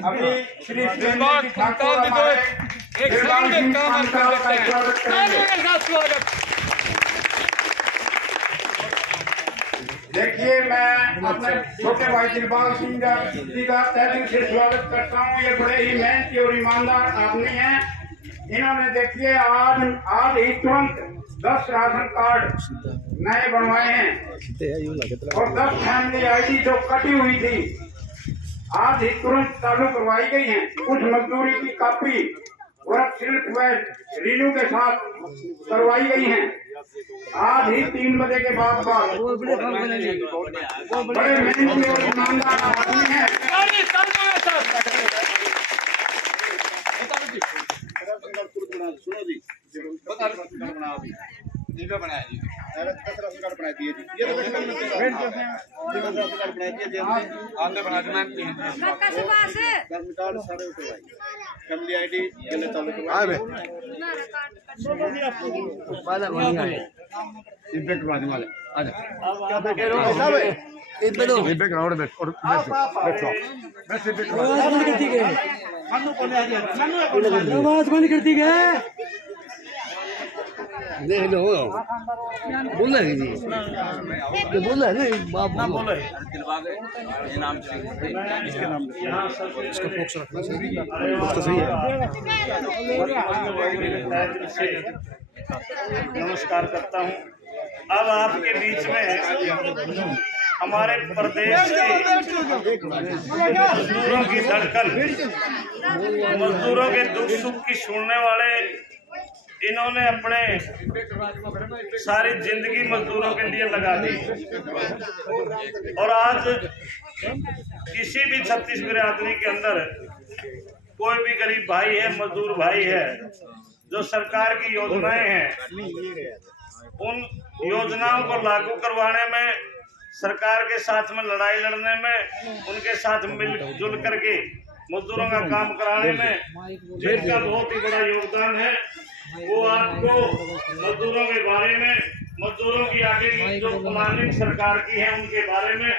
अभी श्री ठाकुर एक सेकंड में काम कर देते हैं। देखिए, मैं अपने छोटे भाई दिलबाग सिंह जी का तहे दिल से स्वागत करता हूँ। ये बड़े ही मेहनती और ईमानदार आदमी हैं। इन्होंने देखिए आज ही तुरंत 10 राशन कार्ड नए बनवाए हैं और 10 फैमिली आईडी जो कटी हुई थी आज ही तुरंत चालू करवाई गई हैं। कुछ मजदूरी की कॉपी वर्क शिल्प व रिन्यू के साथ करवाई गई हैं। आज ही 3 बजे के बाद बड़े मेहनती और ईमानदार आदमी हैं। सुनो जी, बनाया जी, बना दिए जी, ये फैमिली आईडी आवाज बंद करती है। देख लो बोल रहे जी, बोल रहे ना बाप बोल रहे इसका फोकस रखना चाहिए, तो सही है। नमस्कार करता हूँ। अब आपके बीच में हमारे प्रदेश के मजदूरों की धड़कन, मजदूरों के दुख सुख की सुनने वाले, इन्होंने अपने सारी जिंदगी मजदूरों के लिए लगा दी और आज किसी भी 36 बिरादरी के अंदर कोई भी गरीब भाई है, मजदूर भाई है, जो सरकार की योजनाएं हैं उन योजनाओं को लागू करवाने में, सरकार के साथ में लड़ाई लड़ने में, उनके साथ मिलजुल करके मजदूरों का काम कराने में जिनका बहुत ही बड़ा योगदान है, वो आपको मजदूरों के बारे में, मजदूरों की आगे की जो प्लानिंग सरकार की है उनके बारे में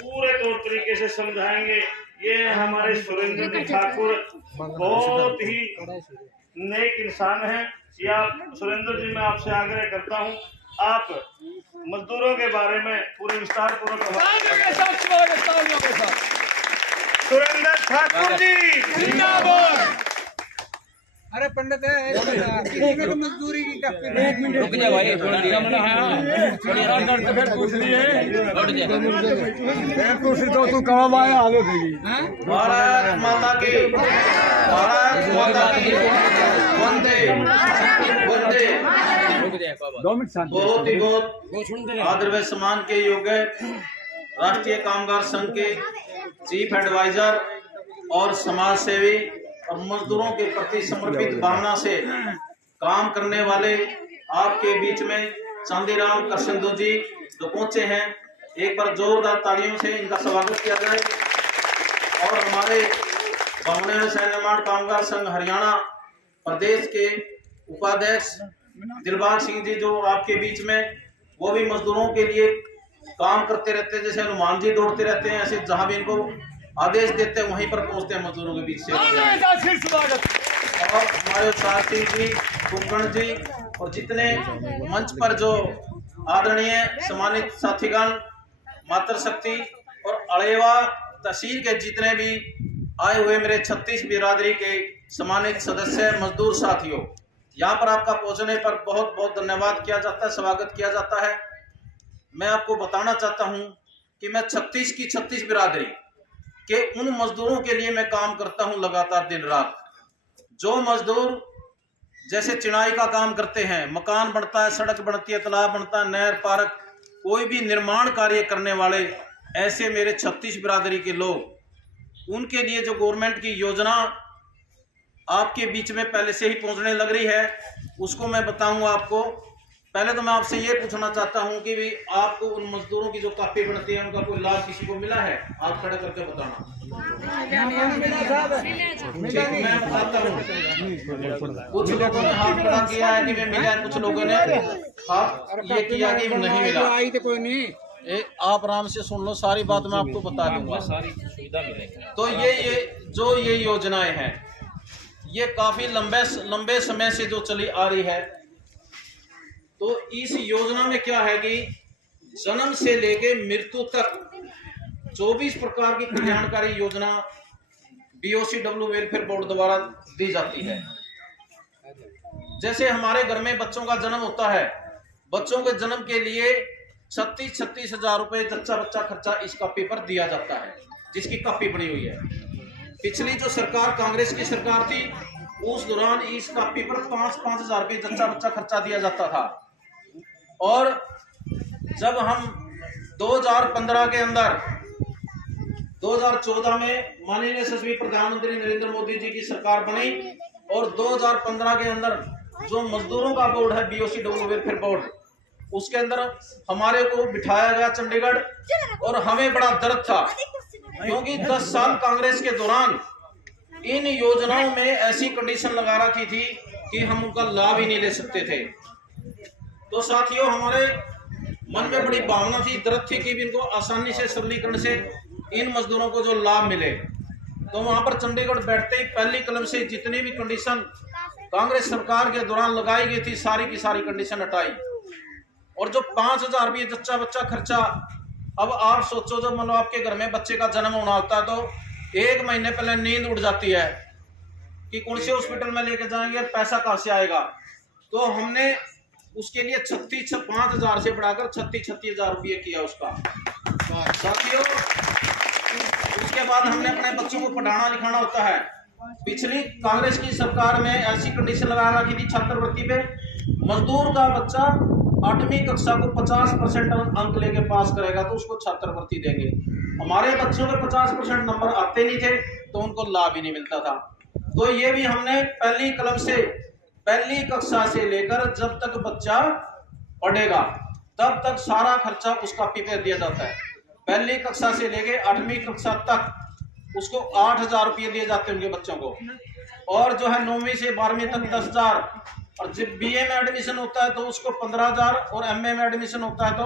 पूरे तौर तरीके से समझाएंगे। ये हमारे सुरेंद्र जी ठाकुर बहुत ही नेक इंसान हैं। या सुरेंद्र जी, मैं आपसे आग्रह करता हूँ, आप मजदूरों के बारे में पूरे विस्तार पूर्वक सुरेंद्र ठाकुर जी जिंदाबाद। अरे पंडित है मजदूरी की रुक जा भाई, थोड़ी फिर पूछ लिए कुर्सी तो तू कहाँ आया आगे भारत माता की, भारत माता की, वंदे वंदे। 2 मिनट शांति। बहुत ही बहुत आदर व सम्मान के योग्य राष्ट्रीय कामगार संघ के चीफ एडवाइजर और समाज सेवी और मजदूरों के प्रति समर्पित भावना से काम करने वाले आपके बीच में चांदीराम करसिंधु जी जो पहुंचे हैं, एक बार जोरदार तालियों से इनका स्वागत किया जाए। और हमारे भवनेर सैन्य निर्माण कामगार संघ हरियाणा प्रदेश के उपाध्यक्ष दिलबाग सिंह जी जो आपके बीच में, वो भी मजदूरों के लिए काम करते रहते हैं। जैसे हनुमान जी दौड़ते रहते हैं, ऐसे जहां भी इनको आदेश देते हैं वहीं पर पहुंचते हैं मजदूरों के बीच से। और हमारे साथी जी, कुंकण जी और जितने मंच पर जो आदरणीय सम्मानित साथीगण, मातृशक्ति और अड़ेवा तहसील के जितने भी आए हुए मेरे 36 बिरादरी के सम्मानित सदस्य मजदूर साथियों, यहाँ पर आपका पहुंचने पर बहुत बहुत धन्यवाद किया जाता है, स्वागत किया जाता है। मैं आपको बताना चाहता हूं कि मैं 36 की 36 बिरादरी के उन मजदूरों के लिए मैं काम करता हूं लगातार दिन रात। जो मजदूर जैसे चिनाई का काम करते हैं, मकान बनता है, सड़क बनती है, तालाब बनता है, नहर, पार्क, कोई भी निर्माण कार्य करने वाले ऐसे मेरे 36 बिरादरी के लोग, उनके लिए जो गवर्नमेंट की योजना आपके बीच में पहले से ही पहुंचने लग रही है, उसको मैं बताऊंगा आपको। पहले तो मैं आपसे ये पूछना चाहता हूं कि भी आपको उन मजदूरों की जो कापी बनती है उनका कोई लाभ किसी को मिला है? आप खड़ा करके बताना। मैं बताता हूँ, कुछ लोगों ने हाथ खड़ा किया है कि मैं मिला है, कुछ लोगों ने हाथ ये किया कि नहीं मिला। कोई नहीं, आप आराम से सुन लो, सारी बात मैं आपको बता दूंगा। सारी सुविधा मिलेगी। तो ये योजनाएं हैं, ये काफी लंबे समय से जो चली आ रही है। तो इस योजना में क्या है कि जन्म से लेके मृत्यु तक 24 प्रकार की कल्याणकारी योजना BOCW वेलफेयर बोर्ड द्वारा दी जाती है। जैसे हमारे घर में बच्चों का जन्म होता है, बच्चों के जन्म के लिए 36 हजार रुपए जच्चा बच्चा खर्चा इस कापी पर दिया जाता है, जिसकी कापी बनी हुई है। पिछली जो सरकार, कांग्रेस की सरकार थी, उस दौरान इस कापी पर 5-5 हजार रुपये जच्चा बच्चा खर्चा दिया जाता था। और जब हम 2015 के अंदर 2014 में माननीय यशस्वी प्रधानमंत्री नरेंद्र मोदी जी की सरकार बनी और 2015 के अंदर जो मजदूरों का बोर्ड है BOCW वेलफेयर बोर्ड, उसके अंदर हमारे को बिठाया गया चंडीगढ़। और हमें बड़ा दर्द था क्योंकि 10 साल कांग्रेस के दौरान इन योजनाओं में ऐसी कंडीशन लगा रखी थी कि हम उनका लाभ ही नहीं ले सकते थे। तो साथियों, हमारे मन में बड़ी भावना थी, दर्द थी कि इनको आसानी से सरलीकरण से इन मजदूरों को जो लाभ मिले। तो वहां पर चंडीगढ़ बैठते ही पहली कलम से जितनी भी कंडीशन कांग्रेस सरकार के दौरान लगाई गई थी, सारी की सारी कंडीशन हटाई। और जो 5,000 रुपये जच्चा बच्चा खर्चा, अब आप सोचो, जब मतलब आपके घर में बच्चे का जन्म होना होता है तो 1 महीने पहले नींद उड़ जाती है कि कौन से हॉस्पिटल में लेके जाएंगे, पैसा कहाँ से आएगा। तो हमने उसके लिए 5,000 से बढ़ाकर 36 हजार रुपये किया उसका। साथियों, उसके बाद हमने अपने बच्चों को पढ़ाना लिखाना होता है। पिछली कांग्रेस की सरकार में ऐसी कंडीशन लगा रखी थी छात्रवृत्ति पे, मजदूर का बच्चा 8वीं कक्षा को 50% अंक लेके पास करेगा तो उसको छात्रवृत्ति देंगे। हमारे बच्चों के 50% नंबर आते नहीं थे तो उनको लाभ ही नहीं मिलता था। तो ये भी हमने पहली कक्षा से लेकर जब तक बच्चा पढ़ेगा तब तक सारा खर्चा उस कॉपी पे दिया जाता है। पहली कक्षा से लेके 8वीं कक्षा तक उसको 8,000 रुपये दिए जाते हैं उनके बच्चों को, और जो है 9वीं से 12वीं तक 10,000, और जब बीए में एडमिशन होता है तो उसको 15,000, और एमए में एडमिशन होता है तो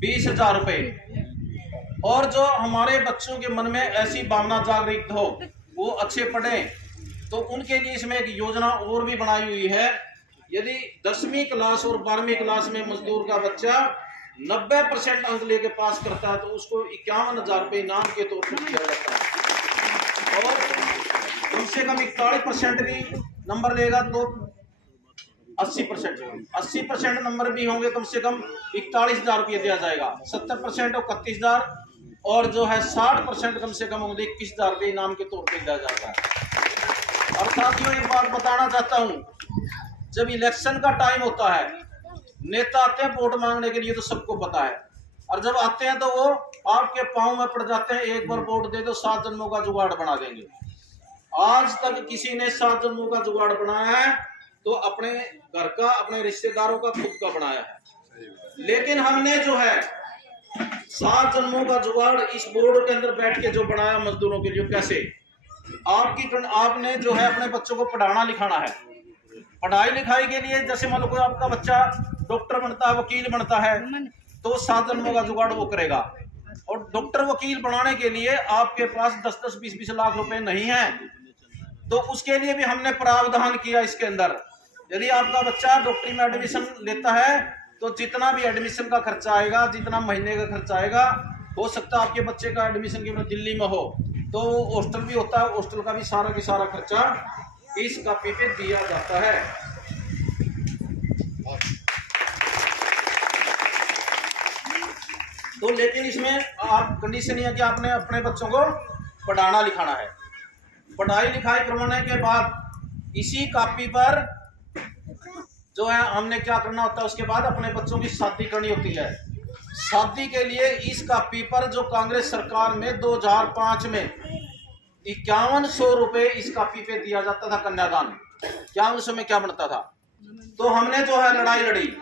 20,000 रुपये। और जो हमारे बच्चों के मन में ऐसी भावना जागृत हो, वो अच्छे पढ़ें, तो उनके लिए इसमें एक योजना और भी बनाई हुई है। यदि 10वीं क्लास और 12वीं क्लास में मजदूर का बच्चा 90% अंक लेके पास करता है तो उसको 51,000 रुपये इनाम के तौर पर दिया जाता है, और कम से कम 41% भी नंबर लेगा तो 80% नंबर भी होंगे कम से कम 41,000 रुपये दिया जाएगा। 70% और 31,000, और जो है 60% कम से कम होंगे 21,000 रुपये इनाम के तौर पर दिया जाता है। और साथियों एक बात बताना चाहता हूँ, जब इलेक्शन का टाइम होता है नेता आते हैं वोट मांगने के लिए तो सबको पता है, और जब आते हैं तो वो आपके पाँव में पड़ जाते हैं, एक बार वोट दे दो 7 जन्मों का जुगाड़ बना देंगे। आज तक किसी ने 7 जन्मों का जुगाड़ बनाया है तो अपने घर का, अपने रिश्तेदारों का, खुद का बनाया है। लेकिन हमने जो है 7 जन्मों का जुगाड़ इस बोर्ड के अंदर बैठ के जो बनाया मजदूरों के लिए, कैसे आपने जो है अपने बच्चों को पढ़ाना लिखाना है। पढ़ाई लिखाई के लिए जैसे मान लो कोई आपका बच्चा डॉक्टर बनता है, वकील बनता है, तो 7 जन्मों का जुगाड़ वो करेगा। और डॉक्टर वकील बनाने के लिए आपके पास 10-10, 20-20 लाख रुपए नहीं है, तो उसके लिए भी हमने प्रावधान किया इसके अंदर। यदि आपका बच्चा डॉक्टरी में एडमिशन लेता है तो जितना भी एडमिशन का खर्चा आएगा, जितना महीने का खर्चा आएगा, हो सकता है आपके बच्चे का एडमिशन के दिल्ली में हो तो हॉस्टल भी होता है, हॉस्टल का भी सारा खर्चा इस कॉपी पे दिया जाता है। तो लेकिन इसमें आप कंडीशन है कि आपने अपने बच्चों को पढ़ाना लिखाना है। पढ़ाई लिखाई करवाने के बाद इसी कॉपी पर जो है हमने क्या करना होता है, उसके बाद अपने बच्चों की शादी करनी होती है। शादी के लिए इस कॉपी पर जो कांग्रेस सरकार में 2005 में 5100 रुपये इस कॉपी पे दिया जाता था कन्यादान। 5100 में क्या बनता था, तो हमने जो है लड़ाई लड़ी।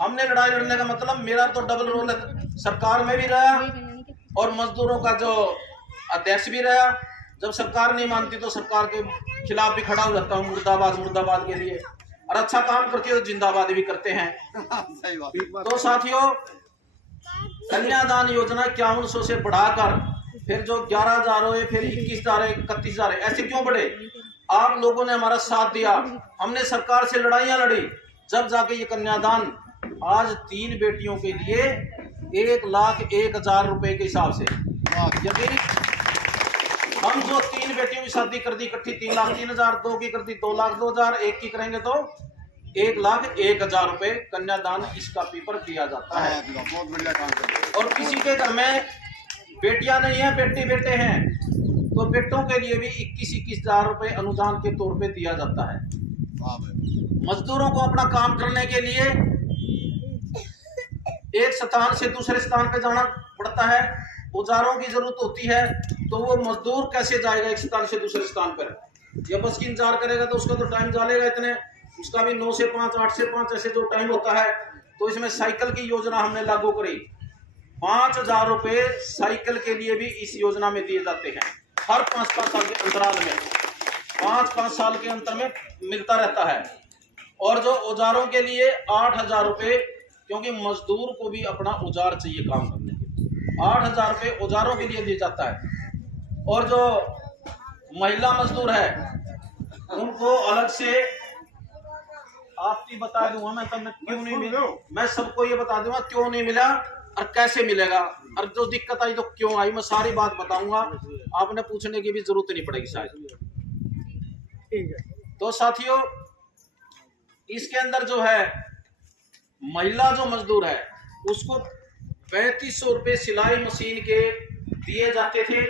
हमने लड़ाई लड़ने का मतलब मेरा तो डबल रोल सरकार में भी रहा और मजदूरों का जो अध्यक्ष भी रहा। जब सरकार नहीं मानती तो सरकार के खिलाफ भी खड़ा हो जाता हूँ, मुर्दाबाद के लिए, और अच्छा काम करती है तो जिंदाबाद भी करते हैं। तो साथियों, कन्यादान योजना 5100 से बढ़ाकर फिर जो 11,000 हुए, फिर 21,000, 31,000, ऐसे क्यों बढ़े? आप लोगों ने हमारा साथ दिया, हमने सरकार से लड़ाइयां लड़ी, जब जाके ये कन्यादान आज 3 बेटियों के लिए 1,01,000 रुपए के हिसाब से, यदि हम जो 3 बेटियों की शादी कर दी इकट्ठी 3,03,000, 2 की कर दी 2,02,000, 1 की करेंगे तो 1,01,000 रुपए कन्यादान इस कॉपी पर दिया जाता है। बहुत बढ़िया काम करते। और किसी के घर में बेटियां नहीं है, बेटे हैं, तो बेटों के लिए भी 21,000 रुपए अनुदान के तौर पे दिया जाता है। मजदूरों को अपना काम करने के लिए एक स्थान से दूसरे स्थान पे जाना पड़ता है, औजारों की जरूरत होती है, तो वो मजदूर कैसे जाएगा एक स्थान से दूसरे स्थान पर? या बस की इंतजार करेगा तो उसका तो टाइम जालेगा इतने, उसका भी 9 से 5, 8 से 5 ऐसे जो टाइम होता है। तो इसमें साइकिल की योजना हमने लागू करी। 5,000 रुपए साइकिल के लिए भी इस योजना में दिए जाते हैं। हर 5-5 साल के अंतराल में, 5-5 साल के अंतर में मिलता रहता है। और जो औजारों के लिए 8,000 रुपए, क्योंकि मजदूर को भी अपना औजार चाहिए काम करने के लिए, 8,000 रुपए औजारों के लिए दिया जाता है। और जो महिला मजदूर है उनको अलग से आपकी बता दूंगा मैं, तब क्यों नहीं मिला, मैं सबको ये बता दूंगा क्यों नहीं मिला और कैसे मिलेगा, और जो दिक्कत आई तो क्यों आई, मैं सारी बात बताऊंगा। आपने पूछने की भी जरूरत नहीं पड़ेगी शायद। तो साथियों, इसके अंदर जो है महिला जो मजदूर है उसको 3500 रुपये सिलाई मशीन के दिए जाते थे।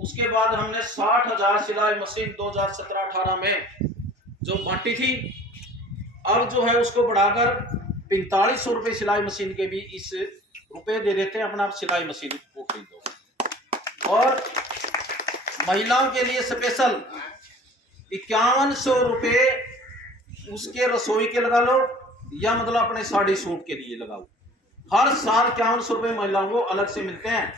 उसके बाद हमने 60,000 सिलाई मशीन 2017-18 में जो बांटी थी, अब जो है उसको बढ़ाकर 4500 रुपये सिलाई मशीन के भी इस रुपए दे देते हैं, अपना सिलाई मशीन को खरीदो। और महिलाओं के लिए स्पेशल 5100 रुपये उसके रसोई के लगा लो, या मतलब अपने साड़ी सूट के लिए लगाओ। हर साल 5100 रुपए महिलाओं को अलग से मिलते हैं।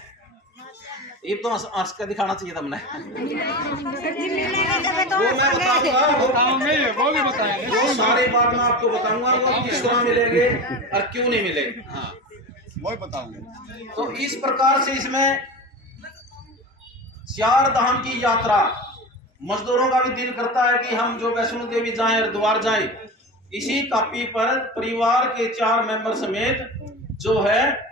ये तो हंस कर दिखाना चाहिए था हमने। वो मैं बताऊंगा, वो सारी बात मैं आपको बताऊंगा वो किस तरह मिलेंगे और क्यों नहीं मिलेंगे। हाँ वही बताऊंगा। तो इस प्रकार से इसमें 4 धाम की यात्रा, मजदूरों का भी दिल करता है कि हम जो वैष्णो देवी जाएं, हरिद्वार जाएं। इसी कॉपी पर परिवार के 4 मेंबर समेत जो है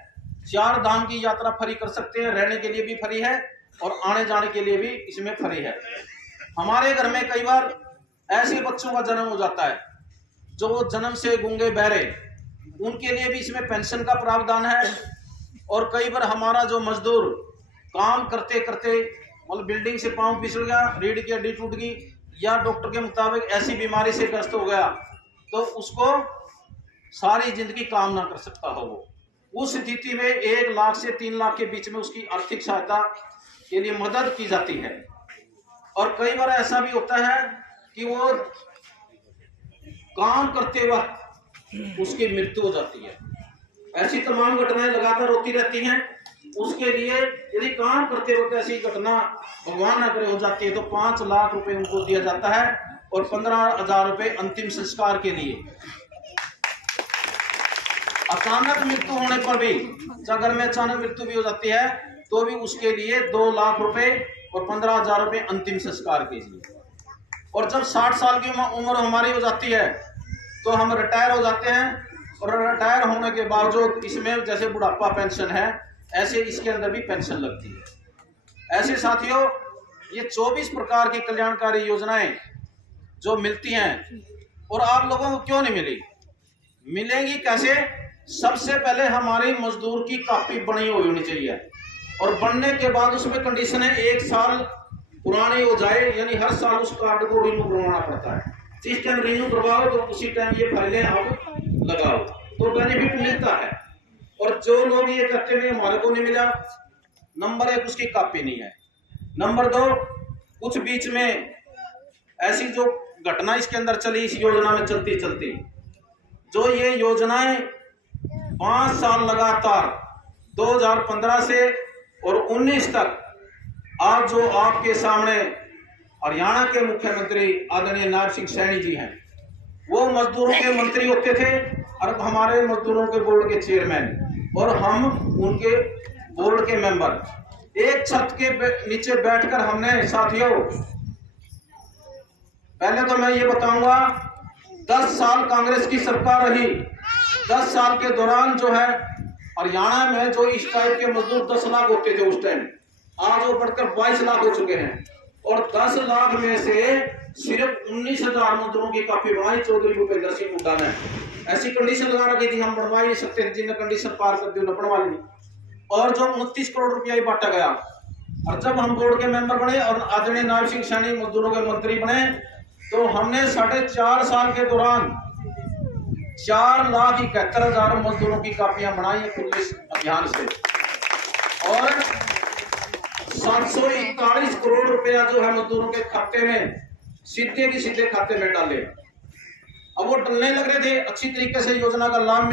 4 धाम की यात्रा फ्री कर सकते हैं। रहने के लिए भी फ्री है और आने जाने के लिए भी इसमें फ्री है। हमारे घर में कई बार ऐसे बच्चों का जन्म हो जाता है जो जन्म से गूंगे बहरे, उनके लिए भी इसमें पेंशन का प्रावधान है। और कई बार हमारा जो मजदूर काम करते करते मतलब बिल्डिंग से पांव फिसल गया, रीढ़ की हड्डी टूट गई या डॉक्टर के मुताबिक ऐसी बीमारी से ग्रस्त हो गया तो उसको सारी जिंदगी काम ना कर सकता हो। वो उस स्थिति में 1 लाख से 3 लाख के बीच में उसकी आर्थिक सहायता के लिए मदद की जाती है। और कई बार ऐसा भी होता है कि वो काम करते वक्त उसकी मृत्यु हो जाती है। ऐसी तमाम घटनाएं लगातार होती रहती हैं। उसके लिए यदि काम करते वक्त ऐसी घटना भगवान न करे हो जाती है तो 5 लाख रुपए उनको दिया जाता है और 15,000 रुपए अंतिम संस्कार के लिए। अचानक मृत्यु होने पर भी, अगर में अचानक मृत्यु भी हो जाती है तो भी उसके लिए 2 लाख रुपए और 15,000 रुपए अंतिम संस्कार के लिए। और जब 60 साल की उम्र हमारी हो जाती है तो हम रिटायर हो जाते हैं। और रिटायर होने के बावजूद इसमें जैसे बुढ़ापा पेंशन है ऐसे इसके अंदर भी पेंशन लगती है। ऐसे साथियों, ये 24 प्रकार की कल्याणकारी योजनाएं जो मिलती हैं और आप लोगों को क्यों नहीं मिली, मिलेंगी कैसे? सबसे पहले हमारी मजदूर की कॉपी बनी हुई होनी चाहिए और बनने के बाद उसमें कंडीशन है 1 साल पुरानी हो जाए, यानी हर साल उस कार्ड को रिन्यू करवाना पड़ता है। जिस टाइम रिन्यू करवाओ तो उसी टाइम ये फाइलें आप लगाओ तो बेनिफिट मिलता है। और जो लोग ये कहते हैं हमारे को नहीं मिला, नंबर 1 उसकी कॉपी नहीं है। नंबर 2, कुछ बीच में ऐसी जो घटना इसके अंदर चली, इस योजना में चलती चलती जो ये योजनाएं 5 साल लगातार 2015 से और 19 तक आज जो आपके सामने हरियाणा के मुख्यमंत्री आदरणीय नायब सिंह सैनी जी हैं, वो मजदूरों के मंत्री होते थे और हमारे मजदूरों के बोर्ड के चेयरमैन और हम उनके बोर्ड के मेंबर एक छत के नीचे बैठकर हमने साथियों, पहले तो मैं ये बताऊंगा 10 साल कांग्रेस की सरकार रही। 10 साल के दौरान जो है हरियाणा में जो इस टाइप के मजदूर 10 लाख होते थे उस टाइम, आज वो बढ़कर 22 लाख हो चुके हैं। और 10 लाख में से सिर्फ 19,000 मजदूरों की कॉपी बनाई चौधरी भूपेंद्र सिंह हुड्डा ने। ऐसी कंडीशन लगा रखी थी, हम बनवा ही नहीं सकते, जिन्हें कंडीशन पार कर दी उन्हें बनवा ली। और जो 29 करोड़ रुपया ही बांटा गया। और जब हम बोर्ड के मेंबर बने और आदरणीय नायब सिंह सैनी मजदूरों के मंत्री बने तो हमने 4.5 साल के दौरान 4,71,000 मजदूरों की कॉपियां बनाई है खुले अभियान से। और 741 करोड़ रुपया जो है मजदूरों के खाते में सीधे की सीधे खाते में डाले। अब वो डलने लग रहे थे, अच्छी तरीके से योजना का लाभ मिल